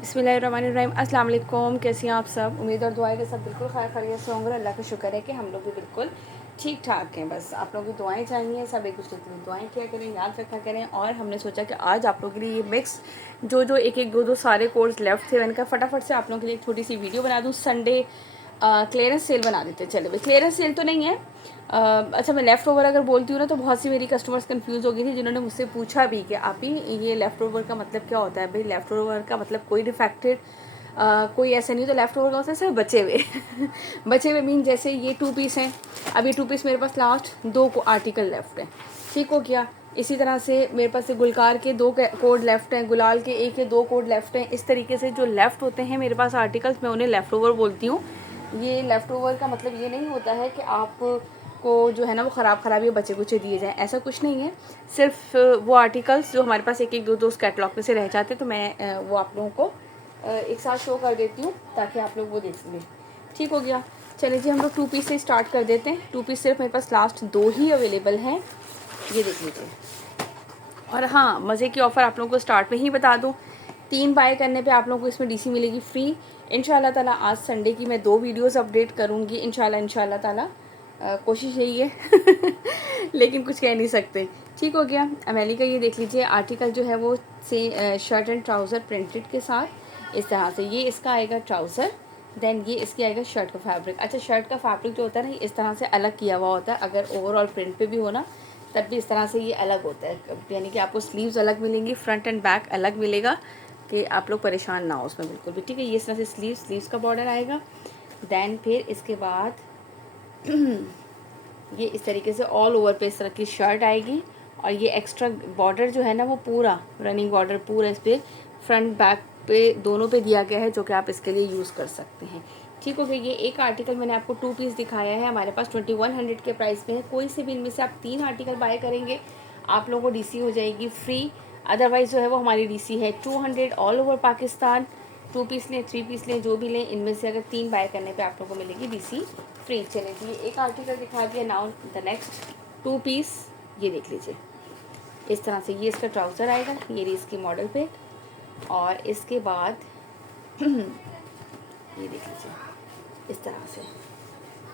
बिस्मिल्लाहिर्रहमानिर्रहीम। अस्सलाम वालेकुम। कैसी हैं आप सब? उम्मीद और दुआएं कि सब बिल्कुल खैर खैरियत से होंगे। अल्लाह का शुक्र है कि हम लोग भी बिल्कुल ठीक ठाक हैं। बस आप लोगों की दुआएं चाहिए, सब एक दूसरे की दुआएं किया करें, याद रखा करें। और हमने सोचा कि आज आप लोगों के लिए ये मिक्स जो एक एक दो सारे कोर्स लेफ्ट थे, मैंने कहा फटाफट से आप लोगों के लिए एक छोटी सी वीडियो बना दूँ। संडे क्लियरेंस सेल बना देते हैं। चलो भाई, क्लियरेंस सेल तो नहीं है। अच्छा, मैं लेफ़्ट ओवर अगर बोलती हूँ ना तो बहुत सी मेरी कस्टमर्स कंफ्यूज हो गई थी, जिन्होंने मुझसे पूछा भी कि आप ही ये लेफ़्ट ओवर का मतलब क्या होता है। भाई, लेफ़्ट ओवर का मतलब कोई डिफेक्टेड कोई ऐसा नहीं। तो लेफ़्ट ओवर का होता है सिर्फ बचे हुए बचे हुए मीन जैसे ये 2 पीस हैं। अब ये 2 पीस मेरे पास लास्ट 2 आर्टिकल लेफ्ट हैं। ठीक हो गया। इसी तरह से मेरे पास गुलकार के 2 कोड लेफ्ट हैं, गुलाल के 1 या 2 कोड लेफ्ट हैं। इस तरीके से जो लेफ़्ट होते हैं मेरे पास आर्टिकल्स, मैं उन्हें लेफ़्ट ओवर बोलती हूँ। ये लेफ़्ट ओवर का मतलब ये नहीं होता है कि आप को जो है ना वो ख़राब या बचे कुचे दिए जाएँ, ऐसा कुछ नहीं है। सिर्फ वो आर्टिकल्स जो हमारे पास एक एक दो कैटलॉग में से रह जाते, तो मैं वो आप लोगों को एक साथ शो कर देती हूँ ताकि आप लोग वो देख सकें। ठीक हो गया। चलिए जी, हम लोग 2 पीस से स्टार्ट कर देते हैं। 2 पीस सिर्फ मेरे पास लास्ट 2 ही अवेलेबल हैं, ये देख लीजिए। और हाँ, मज़े की ऑफ़र आप लोगों को स्टार्ट में ही बता दूँ, 3 बाय करने पे आप लोगों को इसमें डीसी मिलेगी फ्री। इंशाल्लाह ताला आज संडे की मैं 2 वीडियोस अपडेट करूँगी इंशाल्लाह ताला। कोशिश यही है लेकिन कुछ कह नहीं सकते। ठीक हो गया। अमेली का ये देख लीजिए आर्टिकल जो है वो से शर्ट एंड ट्राउज़र प्रिंटेड के साथ इस तरह से, ये इसका आएगा ट्राउज़र, देन ये इसकी आएगा शर्ट का फैब्रिक। अच्छा, शर्ट का फैब्रिक जो होता है ना, इस तरह से अलग किया हुआ होता है। अगर ओवरऑल प्रिंट पे भी हो ना तब भी इस तरह से ये अलग होता है, यानी कि आपको स्लीव्स अलग मिलेंगी, फ्रंट एंड बैक अलग मिलेगा, कि आप लोग परेशान ना हो उसमें बिल्कुल भी। ठीक है, ये इस तरह से स्लीव्स का बॉर्डर आएगा। देन फिर इसके बाद ये इस तरीके से ऑल ओवर पे इस तरह की शर्ट आएगी। और ये एक्स्ट्रा बॉर्डर जो है ना वो पूरा रनिंग बॉर्डर पूरा इस पर फ्रंट बैक पे दोनों पे दिया गया है, जो कि आप इसके लिए यूज़ कर सकते हैं। ठीक हो गया। ये एक आर्टिकल मैंने आपको 2 पीस दिखाया है, हमारे पास 2100 के प्राइस में है। कोई से भी इनमें से आप 3 आर्टिकल बाय करेंगे आप लोगों को डीसी हो जाएगी फ्री। अदरवाइज़ जो है वो हमारी डीसी है 200 ऑल ओवर पाकिस्तान। 2 पीस लें 3 पीस लें जो भी लें, इनमें से अगर 3 बाय करने पे आप लोगों को मिलेगी डीसी फ्री। चलिए जी, ये एक आर्टिकल दिखा दिया। नाउ द नेक्स्ट 2 पीस, ये देख लीजिए। इस तरह से ये इसका ट्राउज़र आएगा, ये रही इसकी मॉडल पे। और इसके बाद ये देख लीजिए इस तरह से।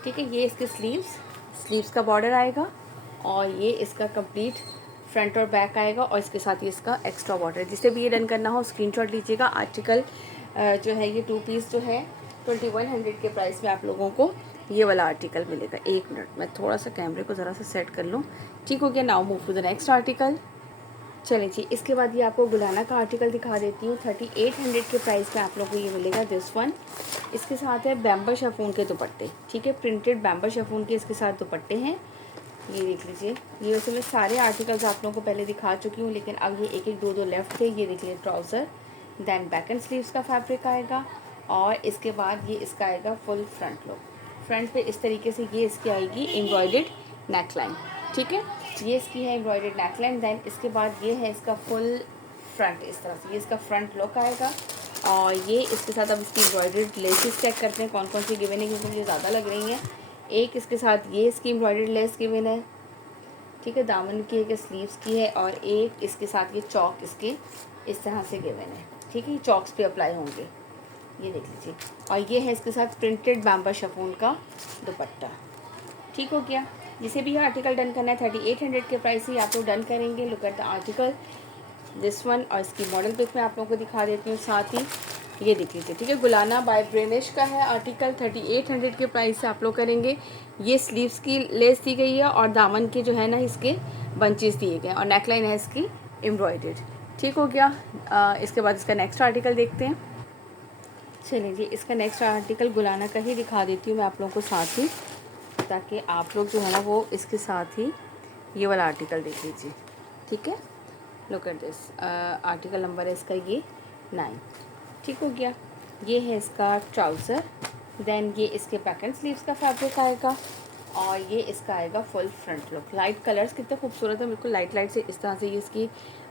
ठीक है, ये इसके स्लीव्स का बॉर्डर आएगा। और ये इसका कंप्लीट फ्रंट और बैक आएगा। और इसके साथ ये इसका एक्स्ट्रा बॉर्डर। जिसे भी ये डन करना हो स्क्रीनशॉट लीजिएगा। आर्टिकल जो है ये 2 पीस जो है 2100 के प्राइस में आप लोगों को ये वाला आर्टिकल मिलेगा। 1 मिनट, मैं थोड़ा सा कैमरे को ज़रा सा सेट कर लूँ। ठीक हो गया। Now move to the next article. चलिए जी, इसके बाद ये आपको गुलाना का आर्टिकल दिखा देती हूँ। 3800 के प्राइस में आप लोगों को ये मिलेगा दिस वन। इसके साथ है बैम्बर शिफॉन के दुपट्टे। ठीक है, प्रिंटेड बैम्बर शिफॉन के इसके साथ दुपट्टे हैं, ये देख लीजिए। ये वैसे मैं सारे आर्टिकल्स आप लोगों को पहले दिखा चुकी हूँ, लेकिन अब ये एक एक दो लेफ्ट थे। ये देख लीजिए trouser, then back and sleeves का फैब्रिक आएगा। और इसके बाद ये इसका आएगा फुल फ्रंट लुक। फ्रंट पे इस तरीके से ये इसकी आएगी एम्ब्रॉयडर्ड नेकलाइन। ठीक है, ये इसकी है एम्ब्रॉयडर्ड नेकलाइन। देन इसके बाद ये है इसका फुल फ्रंट, इस तरह से ये इसका फ्रंट लुक आएगा। और ये इसके साथ अब इसकी एम्ब्रॉयडर्ड लेसेस चेक करते हैं कौन कौन सी गिवन है, क्योंकि मुझे ज़्यादा लग रही हैं। एक इसके साथ ये इसकी एम्ब्रॉयडर्ड लेस गिवन है। ठीक है, दामन की है कि स्लीव्स की है। और एक इसके साथ ये चौक इसके इस तरह से गिवन है। ठीक है, ये चौक्स पे अप्लाई होंगे, ये देख लीजिए। और ये है इसके साथ प्रिंटेड बैम्बर शिफॉन का दुपट्टा। ठीक हो गया। जिसे भी ये आर्टिकल डन करना है 3800 के प्राइस ही आप लोग डन करेंगे। Look at the article this one. और इसकी मॉडल पिक मैं आप लोगों को दिखा देती हूँ साथ ही, ये देख लीजिए। ठीक है, गुलाना बाय ब्रेनिश का है आर्टिकल। 3800 के प्राइस से आप लोग करेंगे। ये स्लीव्स की लेस दी गई है और दामन के जो है ना इसके बंचेस दिए गए, और नेकलाइन है इसकी एम्ब्रॉयडर्ड। ठीक हो गया। इसके बाद इसका नेक्स्ट आर्टिकल देखते हैं। चलिए जी, इसका नेक्स्ट आर्टिकल गुलाना का ही दिखा देती हूँ मैं आप लोगों को साथ ही, ताकि आप लोग जो है ना वो इसके साथ ही ये वाला आर्टिकल देख लीजिए। ठीक है, look at this. Article number है इसका ये 9। ठीक हो गया। ये है इसका ट्राउज़र, देन ये इसके बैक एंड स्लीव्स का फैब्रिक आएगा। और ये इसका आएगा full front look. Light colours कितने खूबसूरत है, बिल्कुल लाइट लाइट से इस तरह से ये इसकी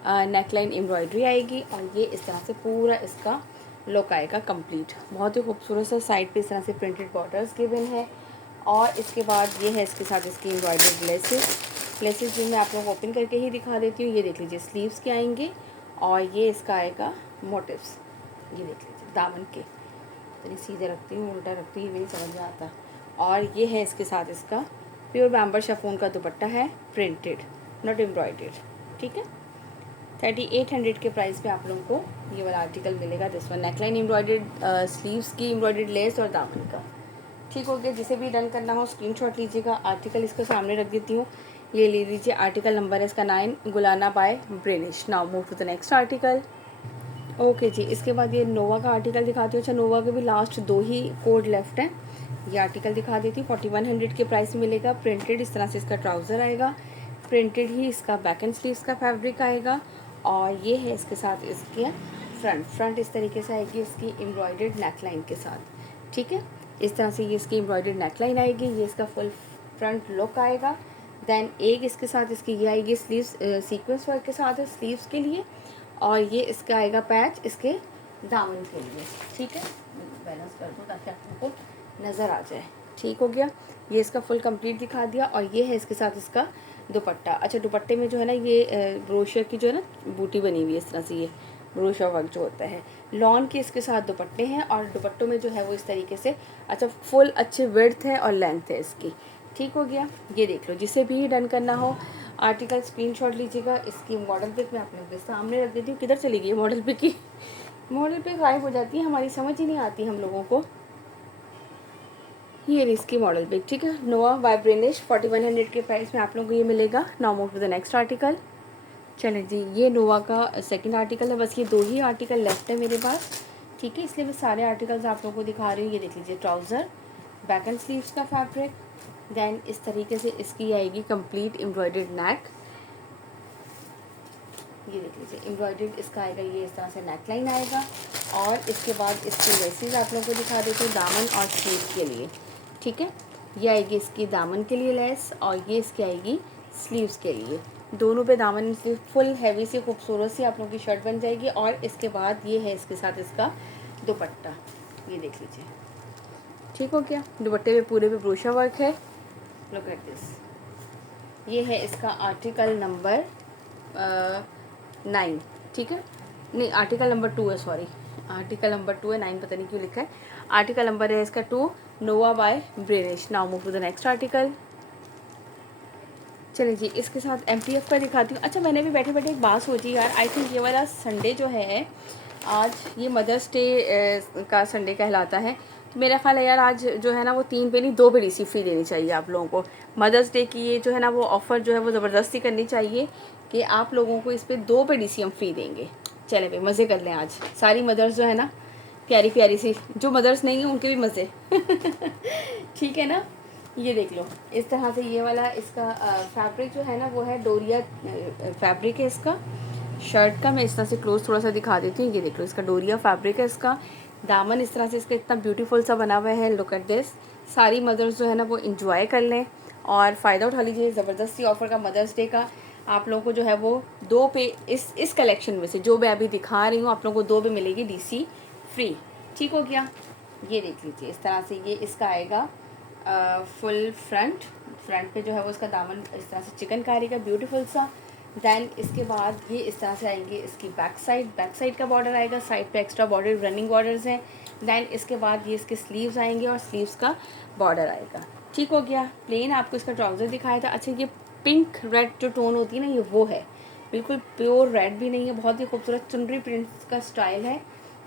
नेकलाइन एम्ब्रॉयडरी आएगी। और ये इस तरह से पूरा इसका लुक आएगा कंप्लीट, बहुत ही खूबसूरत सा। साइड पे इस तरह से प्रिंटेड बॉर्डर्स गिवन है। और इसके बाद ये है इसके साथ इसकी एम्ब्रॉयडर्ड लेसेस भी मैं आप लोगों को ओपन करके ही दिखा देती हूँ। ये देख लीजिए स्लीव्स के आएंगे। और ये इसका आएगा मोटिव्स, ये देख लीजिए दामन के, तो सीधे रखती हूँ उल्टा रखती हूँ, मेरी समझ में आता। और ये है इसके साथ इसका प्योर बैम्बर शिफॉन का दुपट्टा है, प्रिंटेड नॉट एम्ब्रॉयडर्ड। ठीक है, 3800 के प्राइस पे आप लोगों को ये वाला आर्टिकल मिलेगा। This one neckline embroidered, sleeves की एम्ब्रॉयडर्ड लेस और दामन का। ठीक हो गया, जिसे भी डन करना हो स्क्रीनशॉट लीजिएगा। आर्टिकल इसके सामने रख देती हूँ, ये ले लीजिए। आर्टिकल नंबर है इसका 9, गुलाना by Brainish. Now move to the next article. Okay जी, इसके बाद ये नोवा का आर्टिकल दिखाती हूँ। अच्छा, नोवा के भी लास्ट 2 ही कोड लेफ्ट हैं। ये आर्टिकल दिखा देती हूँ, 4100 के प्राइस में मिलेगा। प्रिंटेड इस तरह से इसका ट्राउज़र आएगा, प्रिंटेड ही इसका बैक एंड स्लीव्स का फैब्रिक आएगा। और ये है इसके साथ इसके फ्रंट इस तरीके से आएगी इसकी एम्ब्रॉयडर्ड नेकलाइन के साथ। ठीक है, इस तरह से ये इसकी एम्ब्रॉयडर्ड नेकलाइन आएगी, ये इसका फुल फ्रंट लुक आएगा। देन एक इसके साथ इसकी ये आएगी स्लीव्स, सीक्वेंस वर्क के साथ है स्लीव्स के लिए। और ये इसका आएगा पैच इसके दामन के लिए। ठीक है, बैलेंस कर दूँ ताकि आप लोगों को नज़र आ जाए। ठीक हो गया, ये इसका फुल कंप्लीट दिखा दिया। और ये है इसके साथ इसका दुपट्टा। अच्छा, दुपट्टे में जो है ना ये ब्रोशर की जो है ना बूटी बनी हुई है इस तरह से, ये ब्रोशर वर्क जो होता है। लॉन के इसके साथ दुपट्टे हैं और दुपट्टों में जो है वो इस तरीके से अच्छा फुल अच्छे विड्थ है और लेंथ है इसकी। ठीक हो गया, ये देख लो। जिसे भी डन करना हो आर्टिकल स्क्रीनशॉट लीजिएगा। इसकी मॉडल पिक मैं आप लोगों के सामने रख देती हूँ। किधर चली गई मॉडल पिक की? मॉडल पिक गायब हो जाती है, हमारी समझ ही नहीं आती हम लोगों को। ये इसकी मॉडल पिक। ठीक है, नोवा बाय ब्रेनिश 4100 के प्राइस में आप लोगों को ये मिलेगा। Now move to the next article. चलें जी, ये नोवा का सेकंड आर्टिकल है। बस ये 2 ही आर्टिकल लेफ्ट है मेरे पास। ठीक है, इसलिए मैं सारे आर्टिकल्स आप लोगों को दिखा रही हूँ। ये देख लीजिए, ट्राउज़र, बैक एंड स्लीव्स का फैब्रिक। देन इस तरीके से इसकी आएगी कंप्लीट एम्ब्रॉयडर्ड नेक। ये देख लीजिए, एम्ब्रॉयडर्ड इसका आएगा, ये इस तरह से नेकलाइन आएगा। और इसके बाद इसके लेसेस आप लोगों को दिखा देती हूँ दामन और स्लीव के लिए। ठीक है, ये आएगी इसकी दामन के लिए लेस और ये इसकी आएगी स्लीव्स के लिए। दोनों पे दामन स्लीव फुल हैवी सी खूबसूरत सी आप लोगों की शर्ट बन जाएगी। और इसके बाद ये है इसके साथ इसका दुपट्टा, ये देख लीजिए। ठीक हो गया, दुपट्टे पे पूरे पे ब्रोशा वर्क है। लुक एट दिस, ये है इसका आर्टिकल नंबर 9। ठीक है, नहीं आर्टिकल नंबर 2 है, सॉरी आर्टिकल नंबर 2 है, 9 पता नहीं क्यों लिखा है। आर्टिकल नंबर है इसका 2, Nova by Brainish. Now move to the next article. चलिए जी, इसके साथ MTF का दिखाती हूँ। अच्छा, मैंने भी बैठे बैठे एक बात सोची यार, आई थिंक ये वाला संडे जो है आज ये मदर्स डे का संडे कहलाता है। तो मेरा ख्याल है यार आज जो है ना वो 3 पे नहीं 2 पे DC फ्री देनी चाहिए आप लोगों को। मदर्स डे की ये जो है ना वो ऑफ़र जो है वो ज़बरदस्ती करनी चाहिए कि आप लोगों को इस पर 2 पे DC हम फ्री देंगे। चले भाई मज़े कर लें आज, सारी मदर्स जो है ना प्यारी प्यारी सी, जो मदर्स नहीं है उनके भी मज़े। ठीक है ना, ये देख लो इस तरह से ये वाला इसका फैब्रिक जो है ना वो है डोरिया फैब्रिक है इसका शर्ट का। मैं इस तरह से क्लोज थोड़ा सा दिखा देती हूँ। ये देख लो, इसका डोरिया फैब्रिक है इसका। दामन इस तरह से इसका इतना ब्यूटीफुल सा बना हुआ है। लुक एट दिस, सारी मदर्स जो है ना वो इंजॉय कर लें और फ़ायदा उठा लीजिए ज़बरदस्ती ऑफ़र का मदर्स डे का। आप लोगों को जो है वो 2 पे इस कलेक्शन में से जो मैं अभी दिखा रही हूँ आप लोगों को 2 पे मिलेगी DC फ्री। ठीक हो गया, ये देख लीजिए इस तरह से ये इसका आएगा फुल फ्रंट पे जो है वो इसका दामन इस तरह से चिकनकारी का ब्यूटीफुल सा। देन इसके बाद ये इस तरह से आएंगे इसकी बैक साइड का बॉर्डर आएगा, साइड पे एक्स्ट्रा बॉर्डर रनिंग बॉर्डर्स हैं। देन इसके बाद ये इसके स्लीव्स आएंगे और स्लीव्स का बॉर्डर आएगा। ठीक हो गया, प्लेन आपको इसका ट्राउज़र दिखाया था। अच्छा, ये पिंक रेड जो टोन होती है ना ये वो है, बिल्कुल प्योर रेड भी नहीं है, बहुत ही खूबसूरत चुनरी प्रिंट्स का स्टाइल है।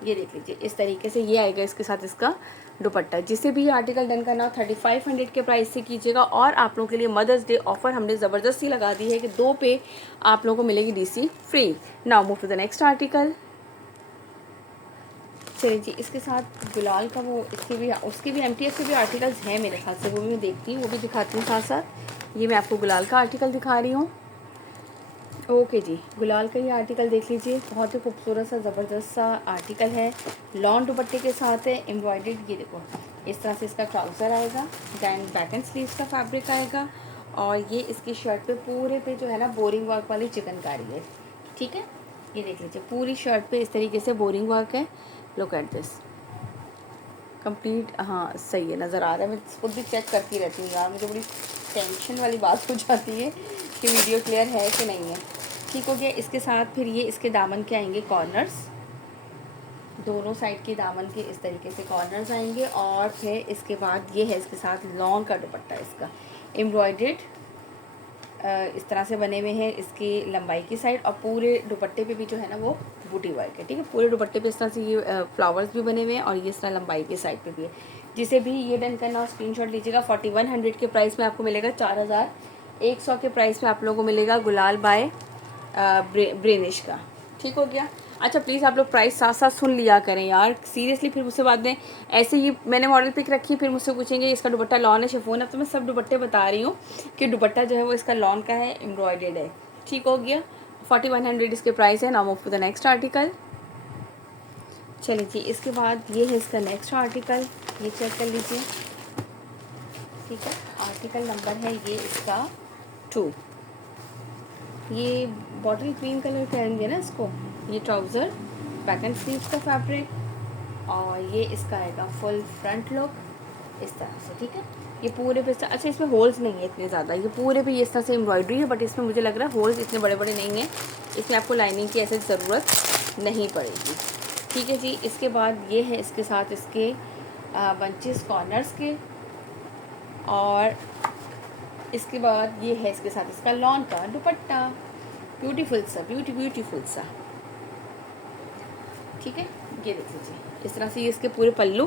ये देख लीजिए इस तरीके से ये आएगा इसके साथ इसका दुपट्टा। जिसे भी आर्टिकल डन करना हो 3500 के प्राइस से कीजिएगा। और आप लोगों के लिए मदर्स डे ऑफर हमने ज़बरदस्ती लगा दी है कि 2 पे आप लोगों को मिलेगी DC free. Now move to the next article. चलिए जी, इसके साथ गुलाल का वो उसके भी MTF के भी आर्टिकल्स हैं मेरे ख्याल से, वो भी मैं देखती हूँ, वो भी दिखाती हूँ साथ साथ। ये मैं आपको गुलाल का आर्टिकल दिखा रही हूँ। ओके जी, गुलाल का ये आर्टिकल देख लीजिए, बहुत ही खूबसूरत सा ज़बरदस्त सा आर्टिकल है। लॉन दुपट्टे के साथ है, एम्ब्रॉयडर्ड। ये देखो इस तरह से इसका ट्राउज़र आएगा। दैन बैक एंड स्लीव्स का फैब्रिक आएगा। और ये इसकी शर्ट पे पूरे पे जो है ना बोरिंग वर्क वाली चिकनकारी है। ठीक है, ये देख लीजिए पूरी शर्ट पे इस तरीके से बोरिंग वर्क है। Look at this complete. हाँ सही है, नज़र आ रहा है। मैं खुद भी चेक करती रहती हूँ यार, मुझे बड़ी टेंशन वाली बात हो जाती है कि वीडियो क्लियर है कि नहीं है। ठीक हो गया, इसके साथ फिर ये इसके दामन के आएंगे कॉर्नर्स। दोनों साइड के दामन के इस तरीके से कॉर्नर्स आएंगे। और फिर इसके बाद ये है इसके साथ लॉन का दुपट्टा, इसका एम्ब्रॉयडेड इस तरह से बने हुए हैं इसकी लंबाई की साइड, और पूरे दुपट्टे पे भी जो है ना वो बूटी वर्क है। ठीक है, पूरे दुपट्टे पे इस तरह से ये फ्लावर्स भी बने हुए हैं, और ये इस तरह लंबाई की साइड पे भी है। जिसे भी ये डन करना और स्क्रीनशॉट लीजिएगा। 4100 के प्राइस में आपको मिलेगा, 4100 के प्राइस में आप लोगों को मिलेगा गुलाल बाय ब्रेनिश का। ठीक हो गया। अच्छा प्लीज़ आप लोग प्राइस साथ साथ सुन लिया करें यार, सीरियसली फिर मुझसे बाद में ऐसे ही मैंने मॉडल पिक रखी, फिर मुझसे पूछेंगे इसका दुपट्टा लॉन है शिफॉन है, तो मैं सब दुपट्टे बता रही हूँ कि दुपट्टा जो है वो इसका लॉन का है, एम्ब्रॉयडेड है। ठीक हो गया। 4100 इसके प्राइस है। Now move to the next article. चलिए जी, इसके बाद ये है इसका नेक्स्ट आर्टिकल, ये चेक कर लीजिए। ठीक है, आर्टिकल नंबर है ये इसका 2। ये बॉटल ग्रीन कलर कहेंगे ना इसको। ये ट्राउज़र बैक एंड स्लीव्स का फैब्रिक, और ये इसका आएगा फुल फ्रंट लुक इस तरह से। ठीक है, ये पूरे पे अच्छा इसमें होल्स नहीं है इतने ज़्यादा, ये पूरे पे ये इस तरह से एम्ब्रॉयडरी है, बट इसमें मुझे लग रहा है होल्स इतने बड़े बड़े नहीं हैं, इसमें आपको लाइनिंग की ऐसे ज़रूरत नहीं पड़ेगी। ठीक है जी। इसके बाद ये है इसके साथ इसके बंचेस कॉर्नर्स के, और इसके बाद ये है इसके साथ इसका लॉन का दुपट्टा, ब्यूटीफुल सा ब्यूटीफुल सा। ठीक है, ये देख लीजिए इस तरह से ये इसके पूरे पल्लू,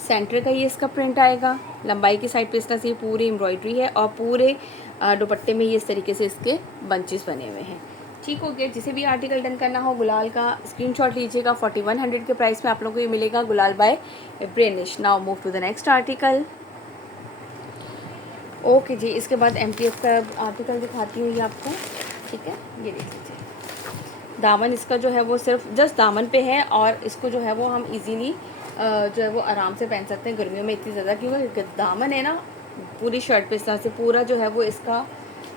सेंटर का ये इसका प्रिंट आएगा, लंबाई की साइड पे इस तरह से ये पूरी एम्ब्रॉयडरी है, और पूरे दुपट्टे में ये इस तरीके से इसके बंचेस बने हुए हैं। ठीक हो गया। जिसे भी आर्टिकल डन करना हो गुलाल का स्क्रीनशॉट लीजिएगा। 4100 के प्राइस में आप लोगों को ये मिलेगा गुलाल by Brainish. Now move to the next article. Okay जी, इसके बाद MTF का आर्टिकल दिखाती हूँ ये आपको। ठीक है, ये देख लीजिए, दामन इसका जो है वो सिर्फ जस्ट दामन पे है, और इसको जो है वो हम इजीली जो है वो आराम से पहन सकते हैं गर्मियों में इतनी ज़्यादा, क्योंकि दामन है ना पूरी शर्ट पे इस तरह से पूरा जो है वो इसका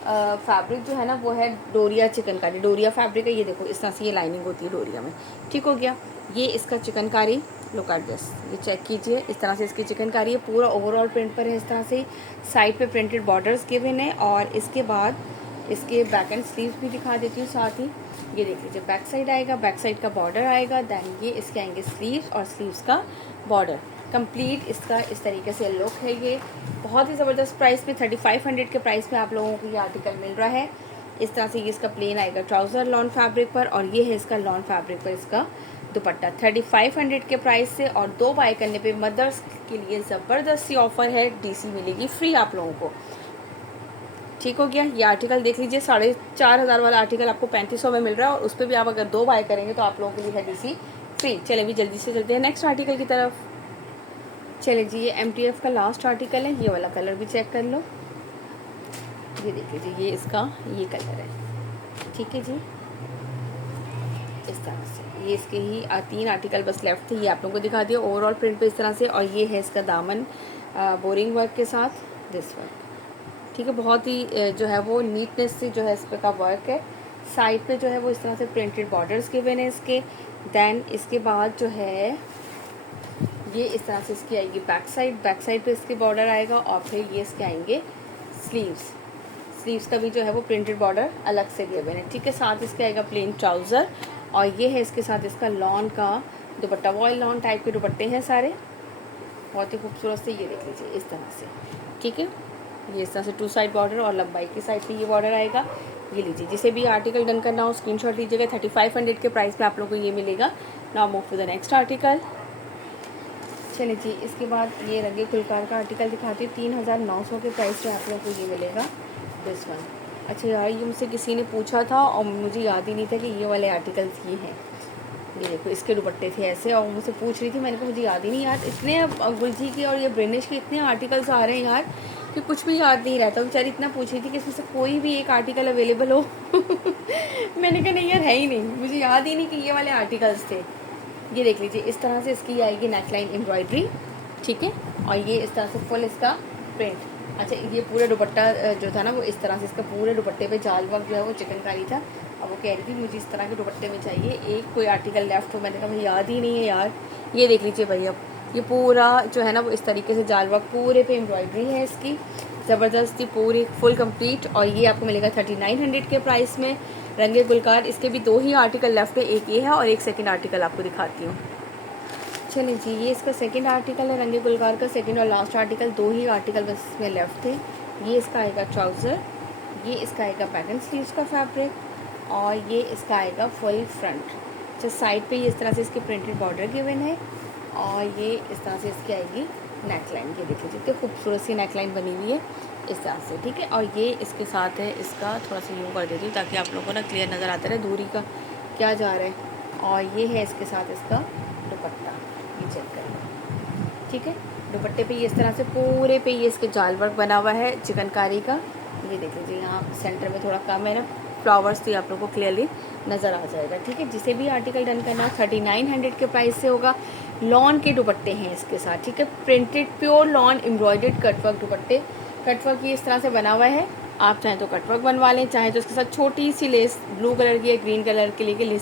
फैब्रिक जो है ना वो है डोरिया चिकनकारी, डोरिया फैब्रिक है। ये देखो इस तरह से ये लाइनिंग होती है डोरिया में। ठीक हो गया। ये इसका चिकनकारी लुक एट दिस, ये चेक कीजिए इस तरह से इसकी चिकनकारी है, पूरा ओवरऑल प्रिंट पर है इस तरह से, साइड पे प्रिंटेड बॉर्डर्स गिवन है। और इसके बाद इसके बैक एंड स्लीव्स भी दिखा देती हूँ साथ ही। ये देख लीजिए बैक साइड आएगा, बैक साइड का बॉर्डर आएगा, देन ये इसके आएंगे स्लीव्स और स्लीव्स का बॉर्डर। कंप्लीट इसका इस तरीके से लुक है। ये बहुत ही ज़बरदस्त प्राइस में 3500 के प्राइस में आप लोगों को ये आर्टिकल मिल रहा है। इस तरह से ये इसका प्लेन आएगा ट्राउज़र लॉन फैब्रिक पर, और ये है इसका लॉन फैब्रिक पर इसका दुपट्टा 3500 के प्राइस से। और 2 बाय करने पे मदर्स के लिए ज़बरदस्ती ऑफर है, DC मिलेगी फ्री आप लोगों को। ठीक हो गया। ये आर्टिकल देख लीजिए, 4500 वाला आर्टिकल आपको 3500 में मिल रहा है, और उस पर भी आप अगर 2 बाय करेंगे तो आप लोगों के लिए है DC फ्री। चले भी जल्दी से चलते हैं नेक्स्ट आर्टिकल की तरफ। चले जी, ये MTF का लास्ट आर्टिकल है, ये वाला कलर भी चेक कर लो। ये देख लीजिए, ये इसका ये कलर है। ठीक है जी, इस तरह से ये इसके ही 3 आर्टिकल बस लेफ्ट थे, ये आप लोगों को दिखा दिया ओवरऑल प्रिंट पे इस तरह से। और ये है इसका दामन बोरिंग वर्क के साथ दिस वर्क। ठीक है, बहुत ही जो है वो नीटनेस से जो है इस पर का वर्क है। साइड पे जो है वो इस तरह से प्रिंटेड बॉर्डर्स के बने इसके। देन इसके बाद जो है ये इस तरह से इसकी आएगी बैक साइड पे इसके बॉर्डर आएगा, और फिर ये इसके आएंगे स्लीव्स का भी जो है वो प्रिंटेड बॉर्डर अलग से दिए हुए हैं। ठीक है, साथ इसके आएगा प्लेन ट्राउज़र, और ये है इसके साथ इसका लॉन का दुपट्टा, वॉयल लॉन टाइप के दुपट्टे हैं सारे, बहुत ही खूबसूरत से। ये देख लीजिए इस तरह से। ठीक है, ये इस तरह से 2 साइड बॉर्डर, और लंबाई की साइड पे ये बॉर्डर आएगा। ये लीजिए, जिसे भी आर्टिकल डन करना हो स्क्रीनशॉट लीजिएगा। 3500 के प्राइस में आप लोगों को ये मिलेगा। Now move to the next article. चलिए जी, इसके बाद ये रंगे गुलकार का आर्टिकल दिखाती हूँ। 3900 के प्राइस में आप लोगों को ये मिलेगा दिस वन। अच्छा यार, ये मुझसे किसी ने पूछा था और मुझे याद ही नहीं था कि ये वाले आर्टिकल्स ये हैं। ये देखो इसके दुपट्टे थे ऐसे, और मुझसे पूछ रही थी, मैंने कहा मुझे याद ही नहीं यार, इतने गुलजी के और ये ब्रेनिश के इतने आर्टिकल्स आ रहे हैं यार कि कुछ भी याद नहीं रहता। बेचारी इतना पूछ रही थी कि इसमें से कोई भी एक आर्टिकल अवेलेबल हो। मैंने कहा नहीं यार, है ही नहीं, मुझे याद ही नहीं कि ये वाले आर्टिकल्स थे। ये देख लीजिए, इस तरह से इसकी आएगी नेकलाइन एम्ब्रॉयडरी। ठीक है, और ये इस तरह से फुल इसका प्रिंट। अच्छा, ये पूरे दुपट्टा जो था ना वो इस तरह से इसका पूरे दुपट्टे पे जाल वर्क जो है वो चिकनकारी था। अब वो कह रही थी मुझे इस तरह के दुपट्टे में चाहिए, एक कोई आर्टिकल लेफ्ट हो। मैंने कहा भाई याद ही नहीं है यार। ये देख लीजिए भाई, अब ये पूरा जो है ना वो इस तरीके से जाल वर्क पूरे पे एम्ब्रॉयडरी है इसकी, ज़बरदस्ती पूरी फुल कंप्लीट। और ये आपको मिलेगा 3900 के प्राइस में। रंगे गुलकार, इसके भी 2 ही आर्टिकल लेफ्ट है, एक ये है और एक सेकंड आर्टिकल आपको दिखाती हूँ। चलिए जी, ये इसका सेकंड आर्टिकल है रंगे गुलकार का, सेकंड और लास्ट आर्टिकल, 2 ही आर्टिकल बस इसमें लेफ्ट थे। ये इसका आएगा ट्राउज़र, ये इसका आएगा बैक एंड स्लीव्स का फैब्रिक, और ये इसका आएगा फुल फ्रंट। अच्छा, साइड पे ये इस तरह से इसके प्रिंटेड बॉर्डर गिवन है, और ये इस तरह से इसकी आएगी नेकलाइन। ये देखिए कितनी खूबसूरत सी नेकलाइन बनी हुई है इस तरह से, ठीक है। और ये इसके साथ है, इसका थोड़ा सा यूँ कर देती हूँ ताकि आप लोगों को ना क्लियर नज़र आता रहे दूरी का क्या जा रहा है। और ये है इसके साथ इसका दुपट्टा, ये चेक करें, ठीक है। दुपट्टे पे ये इस तरह से पूरे पे ये इसके जाल वर्क बना हुआ है चिकनकारी का। ये देख लीजिए, यहाँ सेंटर में थोड़ा कम है ना फ्लावर्स, तो आप लोगों को क्लियरली नज़र आ जाएगा, ठीक है। जिसे भी आर्टिकल डन करना 3900 के प्राइस से होगा। लॉन के दुपट्टे हैं इसके साथ, ठीक है। Printed pure lawn embroidered cutwork दुपट्टे, कटवर्क ये इस तरह से बना हुआ है। आप चाहें तो कटवर्क बनवा लें, चाहें तो उसके साथ छोटी सी लेस ब्लू कलर की या ग्रीन कलर के लिए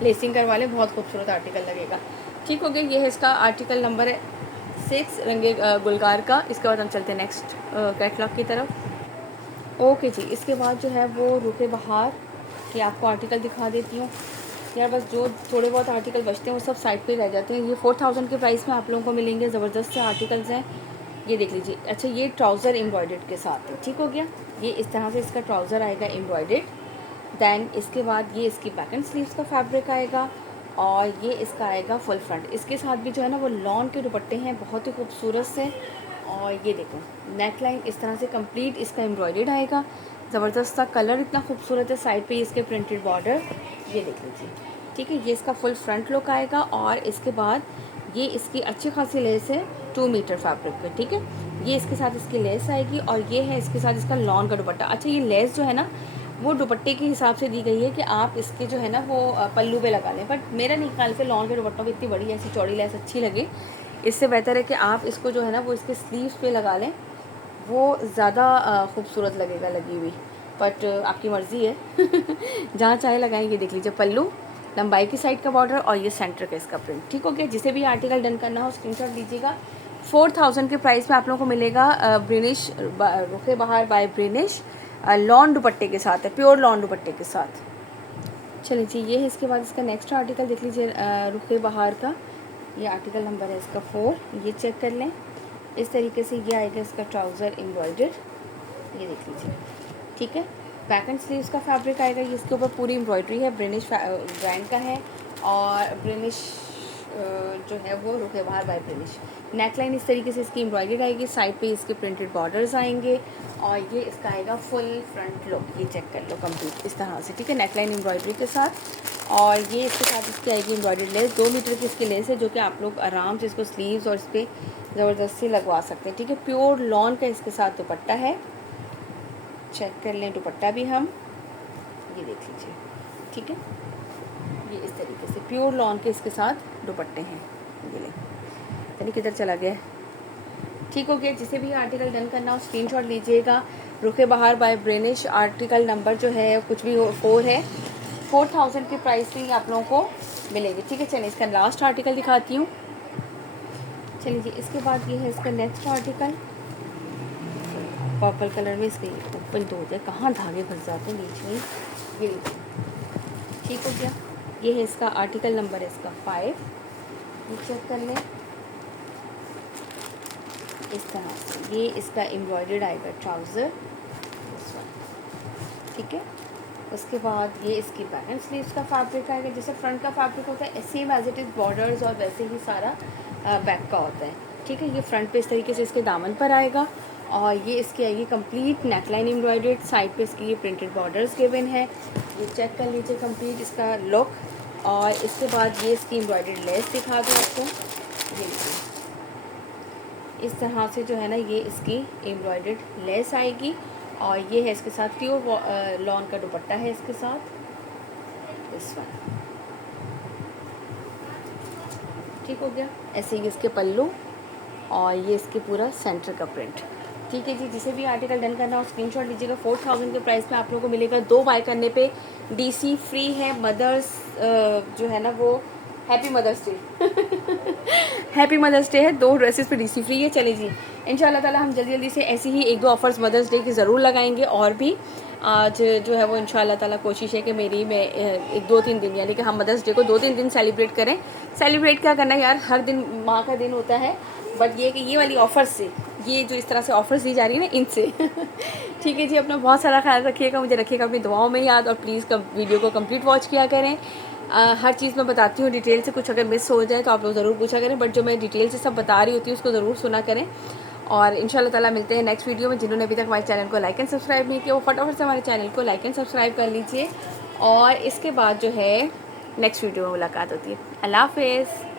लेसिंग करवा लें, बहुत खूबसूरत आर्टिकल लगेगा, ठीक हो गया। ये है इसका आर्टिकल नंबर 6 रंगे गुलकार का। इसके बाद हम चलते हैं नेक्स्ट कैटलॉग की तरफ। ओके जी, इसके बाद जो है वो रुके बहार कि आपको आर्टिकल दिखा देती हूँ यार। बस जो थोड़े बहुत आर्टिकल बचते हैं वो सब साइड पे रह जाते हैं। ये 4000 के प्राइस में आप लोगों को मिलेंगे, ज़बरदस्त से आर्टिकल्स हैं। ये देख लीजिए। अच्छा, ये ट्राउज़र एम्ब्रॉयडर्ड के साथ है, ठीक हो गया। ये इस तरह से इसका ट्राउज़र आएगा एम्ब्रॉयडर्ड। दैन इसके बाद ये इसकी बैक एंड स्लीव्स का फैब्रिक आएगा, और ये इसका आएगा फुल फ्रंट। इसके साथ भी जो है ना वो लॉन के दुपट्टे हैं, बहुत ही खूबसूरत से। और ये देखो नेक लाइन इस तरह से कंप्लीट इसका एम्ब्रॉयडर्ड आएगा, ज़बरदस्त सा कलर इतना खूबसूरत है। साइड पे इसके प्रिंटेड बॉर्डर, ये देख लीजिए, ठीक है। ये इसका फुल फ्रंट लुक आएगा, और इसके बाद ये इसकी अच्छी खासी लेस है 2 मीटर फैब्रिक पे, ठीक है। ये इसके साथ इसकी लेस आएगी, और ये है इसके साथ इसका लॉन का दुपट्टा। अच्छा, ये लेस जो है ना वो दुपट्टे के हिसाब से दी गई है कि आप इसके जो है ना वो पल्लू पे लगा लें, बट मेरा नहीं ख्याल से लॉन के दुपट्टों की इतनी बड़ी ऐसी चौड़ी लेस अच्छी लगे। इससे बेहतर है कि आप इसको जो है ना वो इसके स्लीव्स पे लगा लें, वो ज़्यादा खूबसूरत लगेगा लगी हुई, बट आपकी मर्ज़ी है जहाँ चाहे लगाएं। ये देख लीजिए पल्लू, लंबाई की साइड का बॉर्डर, और ये सेंटर का इसका प्रिंट, ठीक हो गया। जिसे भी आर्टिकल डन करना हो स्क्रीनशॉट लीजिएगा। 4000 के प्राइस में आप लोगों को मिलेगा ब्रिनिश रुखे बहार बाय ब्रिनिश लॉन दुपट्टे के साथ है, प्योर लॉन दुपट्टे के साथ। चलिए जी, ये है इसके बाद इसका नेक्स्ट आर्टिकल देख लीजिए रुखे बहार का। ये आर्टिकल नंबर है इसका 4, ये चेक कर लें। इस तरीके से ये आएगा इसका ट्राउज़र एम्ब्रॉयडर्ड, ये देख लीजिए, ठीक है। बैक एंड स्लीव्स का फैब्रिक आएगा, ये इसके ऊपर पूरी एम्ब्रॉयडरी है, ब्रिनिश ब्रांड का है, और ब्रिनिश जो है वो रुके बहार बाय ब्रिनिश। नेकलाइन इस तरीके से इसकी एम्ब्रॉयडरी आएगी, साइड पे इसके प्रिंटेड बॉर्डर्स आएंगे, और ये इसका आएगा फुल फ्रंट लुक, ये चेक कर लो कंप्लीट इस तरह से, ठीक है। नेकलाइन एम्ब्रॉयडरी के साथ, और ये इसके साथ इसकी आएगी एम्ब्रॉयडर्ड लेस, 2 मीटर की इसकी लेस है, जो कि आप लोग आराम से इसको स्लीव्स और इस पर ज़बरदस्ती लगवा सकते हैं, ठीक है। प्योर लॉन का इसके साथ दुपट्टा है, चेक कर लें दुपट्टा भी हम, ये देख लीजिए, ठीक है। ये इस तरीके से प्योर लॉन के इसके साथ दुपट्टे हैं, ये ले यानी किधर चला गया, ठीक हो गया। जिसे भी आर्टिकल डन करना हो स्क्रीनशॉट लीजिएगा। रुखे बहार बाय ब्रिनिश, आर्टिकल नंबर जो है कुछ भी हो 4 है, 4000 के प्राइस में आप लोगों को मिलेगी, ठीक है। चलिए इसका लास्ट आर्टिकल दिखाती हूँ। चलिए जी, इसके बाद ये है इसका नेक्स्ट आर्टिकल, पर्पल कलर में। इसके ओपन तो हो जाए, कहाँ धागे फंस जाते हैं बीच में, ये ठीक हो गया। ये है इसका आर्टिकल नंबर है इसका 5, ये चेक कर लें इस तरह से। ये इसका एम्ब्रॉयडर्ड आएगा ट्राउज़र, ठीक है। उसके बाद ये इसकी बैक एंड स्लीव्स का फैब्रिक आएगा, जैसे फ्रंट का फैब्रिक होता है same as it is borders, और वैसे ही सारा बैक का होता है, ठीक है। ये फ्रंट पे इस तरीके से इसके दामन पर आएगा, और ये इसकी आएगी कंप्लीट नेकलाइन एम्ब्रॉयडर्ड, साइड पे इसकी ये प्रिंटेड बॉर्डर्स गिवन है, ये चेक कर लीजिए कंप्लीट इसका लुक। और इसके बाद ये इसकी एम्ब्रॉयडर्ड लेस दिखा दूँ आपको, ये लीजिए इस तरह से जो है ना ये इसकी एम्ब्रॉयडर्ड लेस आएगी, और ये है इसके साथ प्योर लॉन का दुपट्टा है इसके साथ, इस वन, ठीक हो गया। ऐसे ही इसके पल्लू, और ये इसके पूरा सेंटर का प्रिंट, ठीक है जी। जिसे भी आर्टिकल डन करना हो स्क्रीनशॉट लीजिएगा। 4000 के प्राइस में आप लोगों को मिलेगा। 2 बाय करने पे डीसी फ्री है। मदर्स जो है ना वो happy mother's day happy mother's day है, 2 ड्रेसेस पे डीसी फ्री है। चलिए जी, इंशाल्लाह ताला हम जल्दी जल्दी से ऐसी ही 1-2 ऑफर्स मदर्स डे की ज़रूर लगाएंगे, और भी आज जो है वो इंशाल्लाह ताला कोशिश है कि मेरी मैं 1-2-3 दिन, यानी कि हम मदर्स डे को 2-3 दिन सेलिब्रेट करें, सेलिब्रेट क्या करना है यार, हर दिन माँ का दिन होता है, बट ये कि ये वाली ऑफ़र्स से, ये जो इस तरह से ऑफ़र्स दी जा रही है ना, इनसे ठीक है जी। अपना बहुत सारा ख्याल रखिएगा, मुझे रखिएगा अपनी दुआओं में याद, और प्लीज़ वीडियो को कंप्लीट वॉच किया करें। हर चीज़ मैं बताती हूँ डिटेल से, कुछ अगर मिस हो जाए तो आप लोग ज़रूर पूछा करें, बट जो मैं डिटेल से सब बता रही होती हूँ उसको ज़रूर सुना करें। और इंशाल्लाह ताला मिलते हैं नेक्स्ट वीडियो में। जिन्होंने अभी तक हमारे चैनल को लाइक एंड सब्सक्राइब नहीं किया, वो फटाफट से हमारे चैनल को लाइक एंड सब्सक्राइब कर लीजिए। और इसके बाद जो है नेक्स्ट वीडियो में मुलाकात होती है। अल्लाह हाफ़िज़।